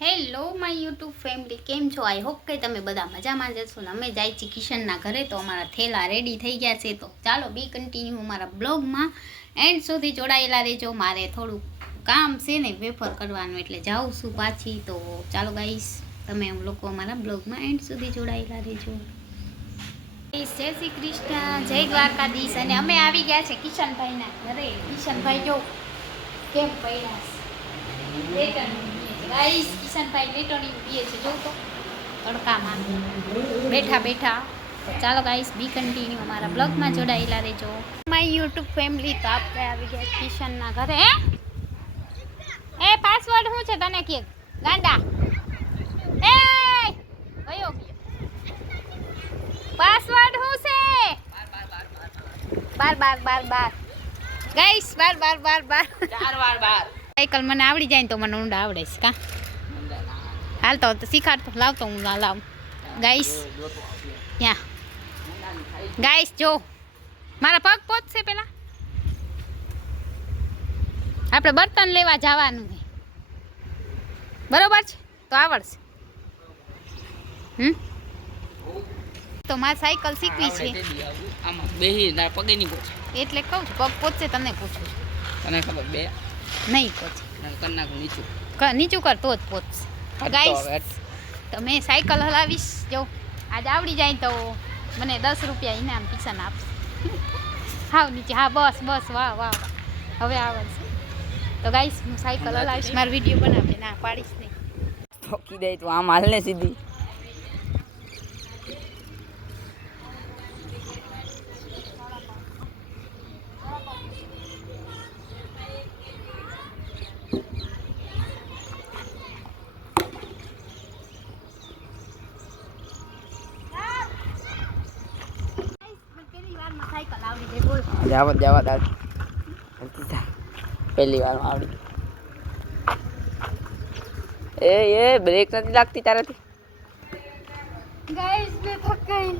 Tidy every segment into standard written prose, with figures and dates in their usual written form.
Hello my YouTube family, કેમ છો? I hope કે તમે બધા મજામાં જ હશો ને અમે જાય છીએ કિશનના ઘરે. તો અમારા થેલા રેડી થઈ ગયા છે. તો ચાલો બી કન્ટિન્યુ અમારા બ્લોગમાં એન્ડ સુધી જોડાયેલા રહેજો. મારે થોડું કામ છે ને વેફર કરવાનું, એટલે જાઉં છું પાછી. તો ચાલો ગાઈસ, તમે લોકો અમારા બ્લોગમાં એન્ડ સુધી જોડાયેલા રહેજો. જય શ્રી કૃષ્ણ, જય દ્વારકાધીશ. અને અમે આવી ગયા છે કિશનભાઈના ઘરે. કિશનભાઈ જો કેમ પડ્યા છે, ગાઈસ કિશનભાઈ લેટોની પીએ છે, જો તો તડકામાં બેઠા બેઠા. ચાલો ગાઈસ, બી કન્ટિન્યુ અમારા બ્લોગમાં જોડાયેલા રહેજો. માય યુટ્યુબ ફેમિલી, તો આપણે આવી ગયા કિશનના ઘરે. એ પાસવર્ડ શું છે તને કે ગાંડા? એ કયો પાસવર્ડ શું છે? બાર બાર બાર બાર ગાઈસ, બાર બાર બાર બાર 4 વાર બાર. સાયકલ મને આવડી જાય ને તો મને ઊંડા આવડે છે. કા હાલતો શીખાડતો, લાવતો હું લાવ. ગાઈસ ત્યાં ગાઈસ જો મારા પગ પહોંચશે. પેલા આપણે બર્તન લેવા જવાનું છે, બરોબર છે? તો આવડશે. તો મારે સાયકલ શીખવી છે, એટલે કહું છું પગ પહોંચશે. તમને પૂછું છું, તને ખબર બે નહીં પહોંચે. નીચું કર તો જ પહોંચશે. ગાઈસ તો મેં સાયકલ હલાવીશ. જો આજ આવડી જાય તો મને 10 રૂપિયા ઇનામ કિશન આપશે. હાવ નીચે. હા બસ બસ, વાહ વાહ વાહ, હવે આવડશે. તો ગાઈસ હું સાયકલ હલાવીશ. મારો વિડીયો બનાવે ના પાડીશ નહીં. ઠોકી દે તો આમ હાલ ને સીધી. જવા પહેલી વાર આવડી. એ બ્રેક નથી લાગતી તારાથી. ગાઈસ મે થકાઈ.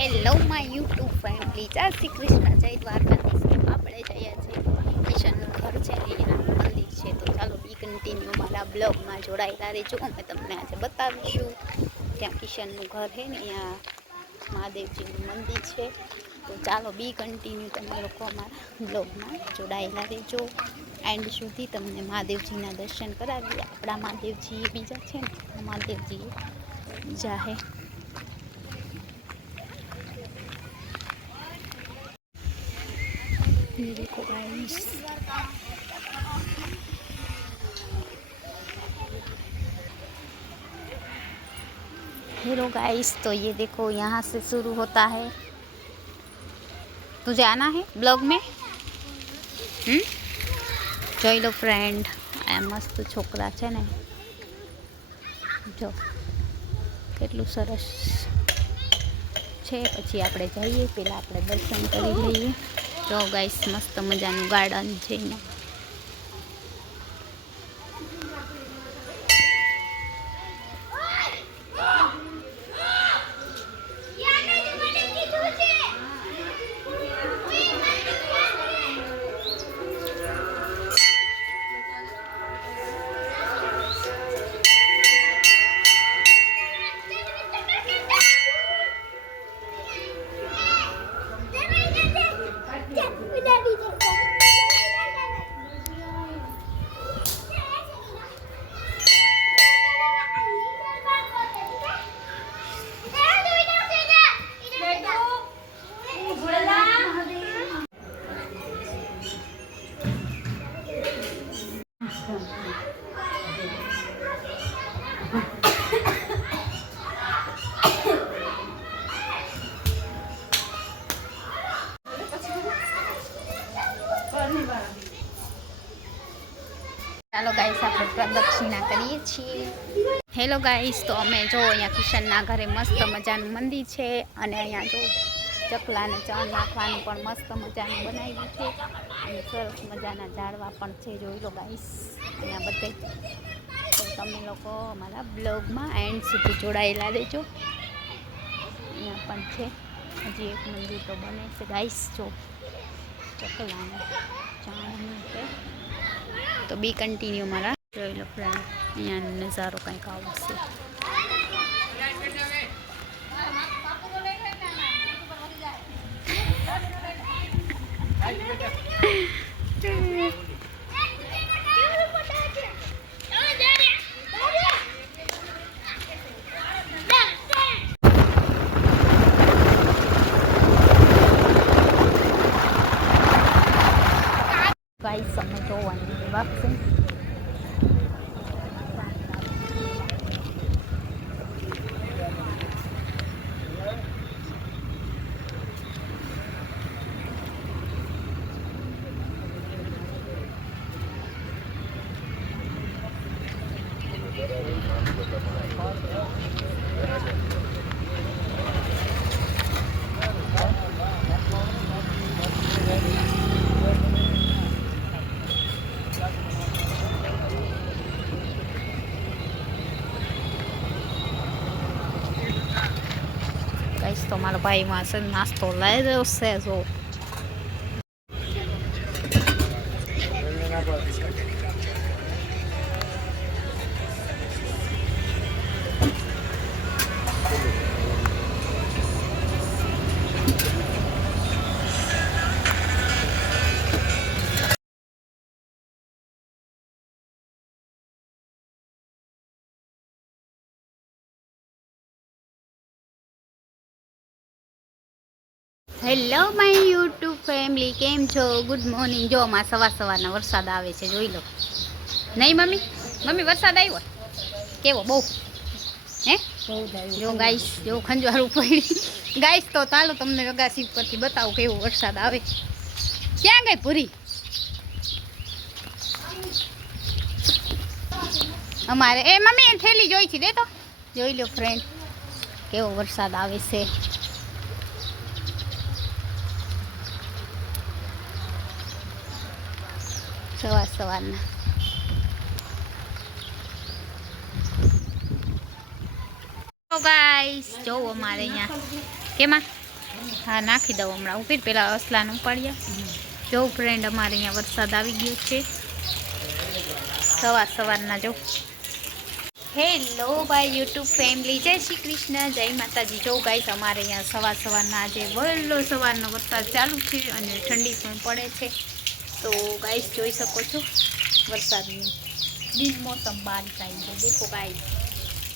હેલો માય યુટ્યુબ ફેમિલી, જય શ્રી કૃષ્ણ, જય દ્વારકાધીશ. આપણે જઈએ છીએ કિશનનું ઘર છે ને, એના મંદિર છે. તો ચાલો બી કન્ટિન્યુ મારા બ્લોગમાં જોડાયેલા રહેજો. અમે તમને આજે બતાવીશું. ત્યાં કિશનનું ઘર છે ને, ત્યાં મહાદેવજીનું મંદિર છે. તો ચાલો બી કન્ટિન્યુ તમે લોકો અમારા બ્લોગમાં જોડાયેલા રહેજો. એન્ડ સુધી તમને મહાદેવજીના દર્શન કરાવીએ. આપણા મહાદેવજી બીજા છે ને, મહાદેવજી બીજા છે. ये देखो गाइस, हेलो गाइस, तो ये देखो यहाँ से शुरू होता है. तुझे आना है ब्लॉग में? જોઈ લો ફ્રેન્ડ, આ મસ્ત છોકરા છે ને, જો કેટલું સરસ છે. પછી આપણે જઈએ, પહેલાં આપણે દર્શન કરી લઈએ. જો ગાઈસ મસ્ત મજાનું ગાર્ડન છે અહીંયા. ચાલો ગાઈસ, આપણે પ્રદક્ષિણા કરીએ છીએ. હેલો ગાઈસ, તો અમે જો અહીંયા કિશનના ઘરે મસ્ત મજાનું મંદિર છે. અને અહીંયા જો ચકલાને ચણ નાખવાનું પણ મસ્ત મજાનું બનાવ્યું છે. અને સરસ મજાના ઝાડવા પણ છે, જોઈ લો ગાઈસ અહીંયા બધે. તો તમે લોકો અમારા બ્લોગમાં એન્ડ સુધી જોડાયેલા રહેજો. અહીંયા પણ છે, હજી એક મંદિર તો બને છે ગાઈસ. જો ચકલાને ચણ છે. તો બી કન્ટિન્યુ મારા જોઈ લો ફ્રેન્ડ. અહીંયાનો નજારો કંઈક આવો છે. ગાઈસ અમે જોવાની વાત છે. ગાઈસ તો મારો ભાઈ માં છે નાસ્તો લઈ રહ્યો છે. જો હેલો માય યુટ્યુબ ફેમિલી, કેમ છો? Good morning. જો માં સવારના વરસાદ આવે છે, જોઈ લો. નહીં મમ્મી? મમ્મી વરસાદ આવ્યો કેવો? બહુ હે? જો ગાઈસ, જો ખંજવાળું પડી ગાઈસ. તો ચાલો તમને અગાસી પરથી બતાવું કેવો વરસાદ આવે. ક્યાં ગઈ પૂરી? અમારે એ મમ્મી એ થેલી જોઈ છે, દે તો. જોઈ લો ફ્રેન્ડ, કેવો વરસાદ આવે છે. સવારના ગાઈસ જોવો અમારે અહીંયા કેમાં હા નાખી દઉં હમણાં ઉપર પેલા અસલાને ઉપાડ્યા. જો ફ્રેન્ડ અમારે અહીંયા વરસાદ આવી ગયો છે સવારના. જો હેલો બાય યુટ્યુબ ફેમિલી, જય શ્રી કૃષ્ણ, જય માતાજી. જો ગાઈસ અમારે અહીંયા સવારના આજે વહેલો સવારનો વરસાદ ચાલુ છે અને ઠંડી પણ પડે છે. તો ગાઈસ જોઈ શકો છો વરસાદની બિનમોસમ બારિશ આવી છે. દેખો ગાઈસ.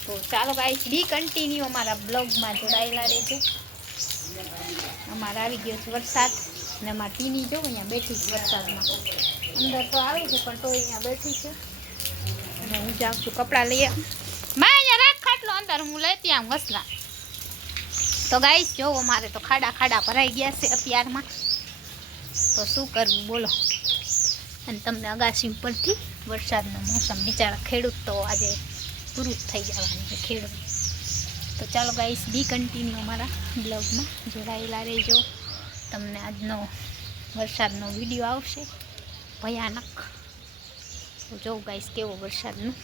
તો ચાલો ગાઈસ બી કન્ટિન્યુ અમારા બ્લોગમાં જોડાયેલા રહેજો. અમારે આવી ગયો છે વરસાદ અને અમારી ટીની જો અહીંયા બેઠી છે વરસાદમાં. અંદર તો આવે છે પણ તો અહીંયા બેઠી છે અને હું જાઉં છું કપડાં લઈ માં. અહીંયા રાખ ખાટલો, અંદર હું લેતી આમ વસલા. તો ગાઈસ જો અમારે તો ખાડા ભરાઈ ગયા છે અત્યારમાં. તો શું કરવું બોલો. અને તમને અગાસી ઉપરથી વરસાદનો મોસમ, બિચારા ખેડૂત તો આજે પૂરું થઈ જવાનું છે ખેડૂત. તો ચાલો ગાઈસ બી કન્ટિન્યુ અમારા બ્લોગમાં જોડાયેલા રહેજો. તમને આજનો વરસાદનો વિડીયો આવશે ભયાનક. તો જો ગાઈસ કેવો વરસાદનું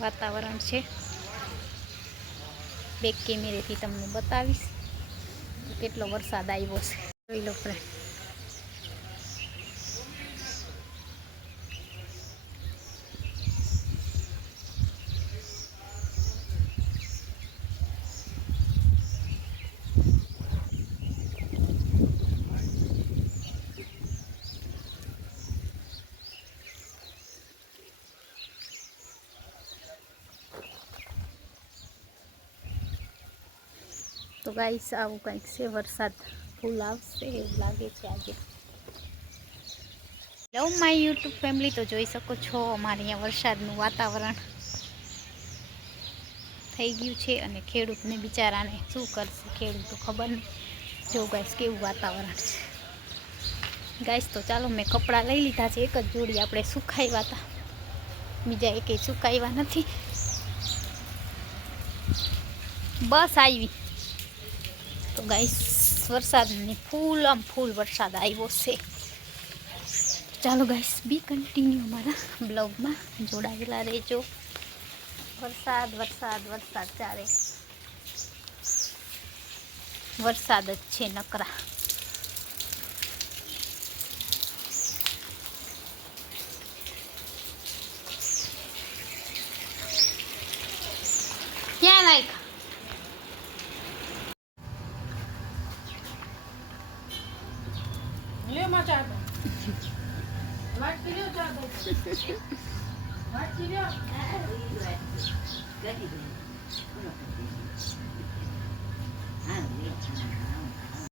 વાતાવરણ છે. બેક કેમેરેથી તમને બતાવીશ કેટલો વરસાદ આવ્યો છે. જોઈ લો ફ્રેન્ડ. તો ગાઈસ આવું કંઈક છે, વરસાદ ફૂલ આવશે એવું લાગે છે આજે. હેલો માય યુટ્યુબ ફેમિલી, તો જોઈ શકો છો અમારે અહીંયા વરસાદનું વાતાવરણ થઈ ગયું છે અને ખેડૂતને બિચારાને શું કરશે ખેડૂત તો ખબર નહીં. જો ગાઈસ કેવું વાતાવરણ છે. ગાઈસ તો ચાલો મેં કપડાં લઈ લીધા છે. એક જ જોડી આપણે સુકાવ્યા હતા, બીજા એકેય સુકાવ્યા નથી. બસ આવી. તો ગાઈસ વરસાદની ફૂલ વરસાદ આવ્યો છે. ચાલો ગાઈસ બી કન્ટિન્યુ અમારા બ્લોગમાં જોડાયેલા રહેજો. વરસાદ ચાલે. વરસાદ જ છે નકરા. ક્યાં નાખ લે માં ચા દો વાટકી લ્યો ચા દો વાટકી લ્યો